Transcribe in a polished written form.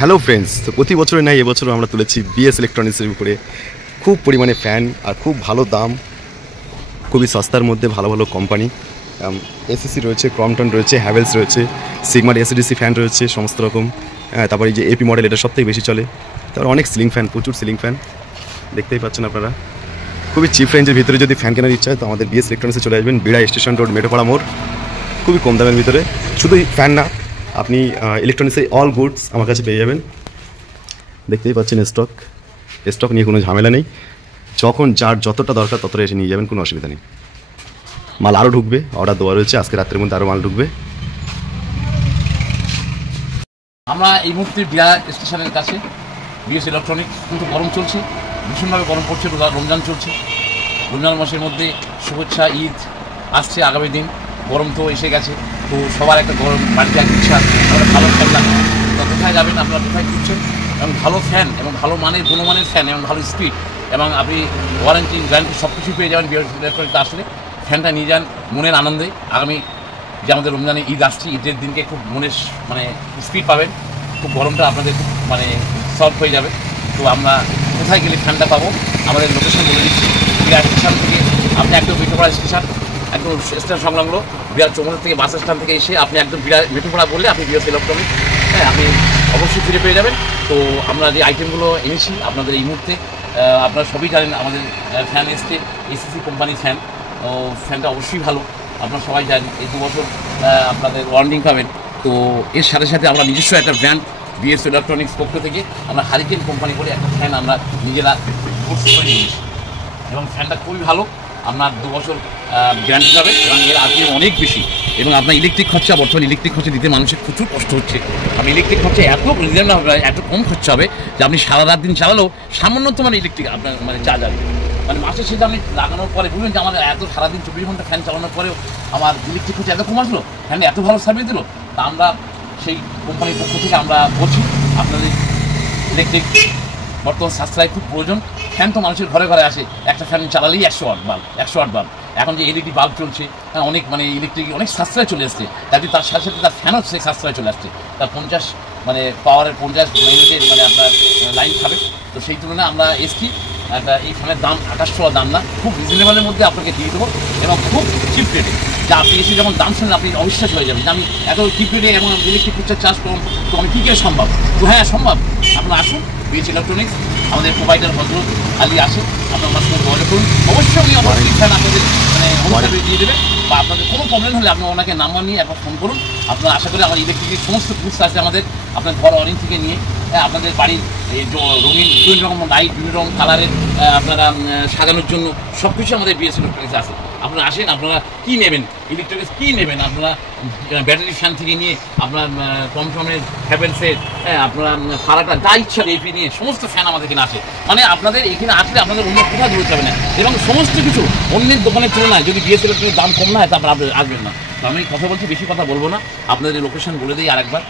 Hello friends, তো প্রতি বছরের নাই এবছরও আমরা তুলেছি বিএস ইলেকট্রনিক্সের উপরে খুব পরিমাণে ফ্যান আর খুব ভালো দাম, খুবই সস্তার মধ্যে ভালো ভালো কোম্পানি। এসিসি রয়েছে, ক্রমটন রয়েছে, হ্যাভেলস রয়েছে, সিগমার এসিডিসি ফ্যান রয়েছে সমস্ত রকম। তারপরে এই যে এপি মডেল, এটা সবথেকে বেশি চলে। তারপর অনেক সিলিং ফ্যান, প্রচুর সিলিং ফ্যান দেখতেই পাচ্ছেন আপনারা। খুবই চিপ রেঞ্জের ভিতরে যদি ফ্যান কেনার ইচ্ছা হয় তো আমাদের বিএস ইলেকট্রনিক্সে চলে আসবেন, বিড়া স্টেশন রোড, মেটোপাড়া মোড়। খুবই কম দামের ভিতরে, শুধু ফ্যান না, আপনি ইলেকট্রনিক্সের অল গুডস আমার কাছে পেয়ে যাবেন। দেখতেই পাচ্ছেন স্টক নিয়ে কোনো ঝামেলা নেই। যখন যার যতটা দরকার ততটা এসে নিয়ে যাবেন, কোনো অসুবিধা নেই। মাল আরও ঢুকবে, অর্ডার দেওয়া রয়েছে, আজকে রাত্রের মধ্যে আরও মাল ঢুকবে। আমরা এই মুহূর্তে বিড়া স্টেশনের কাছে বিএস ইলেকট্রনিক্স, কিন্তু গরম চলছে, ভীষণভাবে গরম পড়ছে। রমজান চলছে, রমজান মাসের মধ্যে শুভেচ্ছা, ঈদ আসছে আগামী দিন, গরম তো এসে গেছে। তো সবার একটা গরম বাড়িতে এক ইচ্ছা আমরা ভালো ফ্যান লাগবে। তো কোথায় যাবেন, আপনারা কোথায় খুঁজছেন? এবং ভালো ফ্যান এবং ভালো মানের গুণমানের ফ্যান এবং ভালো স্পিড এবং আপনি ওয়ারেন্টি গ্যারান্টি সব কিছু পেয়ে যাবেন বিএস ইলেকট্রনিক্স আসলে। ফ্যানটা নিয়ে যান মনের আনন্দে। আগামী যে আমাদের রমজানে ঈদ আসছে, ঈদের দিনকে খুব মনের স্পিড পাবেন, খুব গরমটা আপনাদের মানে সলভ হয়ে যাবে। তো আমরা কোথায় গেলে ফ্যানটা পাবো, আমাদের লোকেশন বলে দিচ্ছি। বিরাট স্টেশন থেকে আপনি একদম মেটোপাড়া স্টেশন, একদম স্টেশন সংলগ্ন বিরাট চৌমুহনী থেকে বাস স্ট্যান্ড থেকে এসে আপনি একদম বিরাট মেটোপাড়া বললে আপনি বিএস ইলেকট্রনিক্স, হ্যাঁ, আপনি অবশ্যই ফিরে পেয়ে যাবেন। তো আমরা যে আইটেমগুলো এনেছি আপনাদের এই মুহূর্তে, আপনারা সবই জানেন আমাদের ফ্যান এসছে এসিসি কোম্পানির ফ্যান। তো ফ্যানটা অবশ্যই ভালো, আপনারা সবাই জানেন। এই 2 বছর আপনাদের ওয়ারেন্টি পাবেন। তো এর সাথে সাথে আমরা নিজস্ব একটা ব্র্যান্ড বিএস ইলেকট্রনিক্স পক্ষ থেকে আমরা হারিকেন কোম্পানি বলে একটা ফ্যান আমরা নিজেরা কোর্স করে নিয়েছি এবং ফ্যানটা খুবই ভালো। আপনার 2 বছর গ্যারান্টি পাবে এবং এর আগে অনেক বেশি। এবং আপনার ইলেকট্রিক খরচা, বর্তমানে ইলেকট্রিক খরচা দিতে মানুষের প্রচুর কষ্ট হচ্ছে। আপনি ইলেকট্রিক খরচা এত কম খরচা হবে যে আপনি সারা রাত দিন চালালেও সামান্যত মানে ইলেকট্রিক আপনার মানে চার্জ আসবে। মানে মাসের শেষে আপনি লাগানোর পরে বুঝবেন যে আমার এত সারাদিন 24 ঘন্টা ফ্যান চালানোর পরেও আমার ইলেকট্রিক খরচা এত কম আসলো, ফ্যান এত ভালো সার্ভিস দিল। তা আমরা সেই কোম্পানির পক্ষ থেকে আমরা বলছি আপনাদের ইলেকট্রিক বর্তমান সাশ্রয় খুব প্রয়োজন। ফ্যান তো মানুষের ঘরে ঘরে আসে, একটা ফ্যান চালালেই 100 ওয়াট বাল্ব। এখন যে এলইডি বাল্ব চলছে, অনেক মানে ইলেকট্রিক অনেক সাশ্রয় চলে আসছে, তাতে তার সাথে সাথে তার ফ্যানও সেই সাশ্রয় চলে আসছে। তার 50 মানে পাওয়ারের 50 মিনিটের মানে আপনার লাইন খাবে। তো সেই তুলনায় আমরা এসছি একটা এই ফ্যানের দাম 2800 দাম না, খুব রিজনেবলের মধ্যে আপনাকে দিয়ে দেবো এবং খুব চিপ রেটে। যা আপনি এসে যখন দাম শুনলে আপনি অবিশ্বাস হয়ে যাবেন যে আমি এত চিপ রেটে এবং ইলেকট্রিক খরচা চার্জ করুন, তো আমি কী করে সম্ভব? তো হ্যাঁ সম্ভব, আপনারা আসুন বিএস ইলেকট্রনিক্স, আমাদের প্রোভাইডার হজরত আলী আসে, আপনার আমার সঙ্গে যোগাযোগ করুন। অবশ্যই উনি অবশ্যই ফ্যান আপনাদের মানে অনুসারে দিয়ে দেবে, বা আপনাদের কোনো প্রবলেম হলে আপনি ওনাকে নাম্বার নিয়ে একবার ফোন করুন। আপনারা আশা করি আমার ইলেকট্রিকের সমস্ত টুলস আছে আমাদের, আপনার ঘর অরিং থেকে নিয়ে আপনাদের বাড়ির এই রঙিন বিভিন্ন রকম লাইট, বিভিন্ন রকম কালারের আপনারা সাজানোর জন্য সব কিছু আমাদের বিএস ইলেকট্রনিক্স আছে। আপনারা আসেন, আপনারা কী নেবেন, ইলেকট্রনিক্স কী নেবেন, আপনারা ব্যাটারি ফ্যান থেকে নিয়ে আপনার টমটমের, হ্যাভেলসের, আপনারা ফারাটা যা ইচ্ছা এপি নিয়ে সমস্ত ফ্যান আমাদের এখানে আসে। মানে আপনাদের এখানে আসলে আপনাদের অন্য কোথাও দূরতে হবে না, এবং সমস্ত কিছু অন্যের দোকানের তুলনায় যদি বিএস ইলেকট্রনিক্স দাম কম না হয় তারপর আপনি আসবেন না। তো আমি কথা বলছি, বেশি কথা বলবো না, আপনাদের লোকেশন বলে দিই আরেকবার।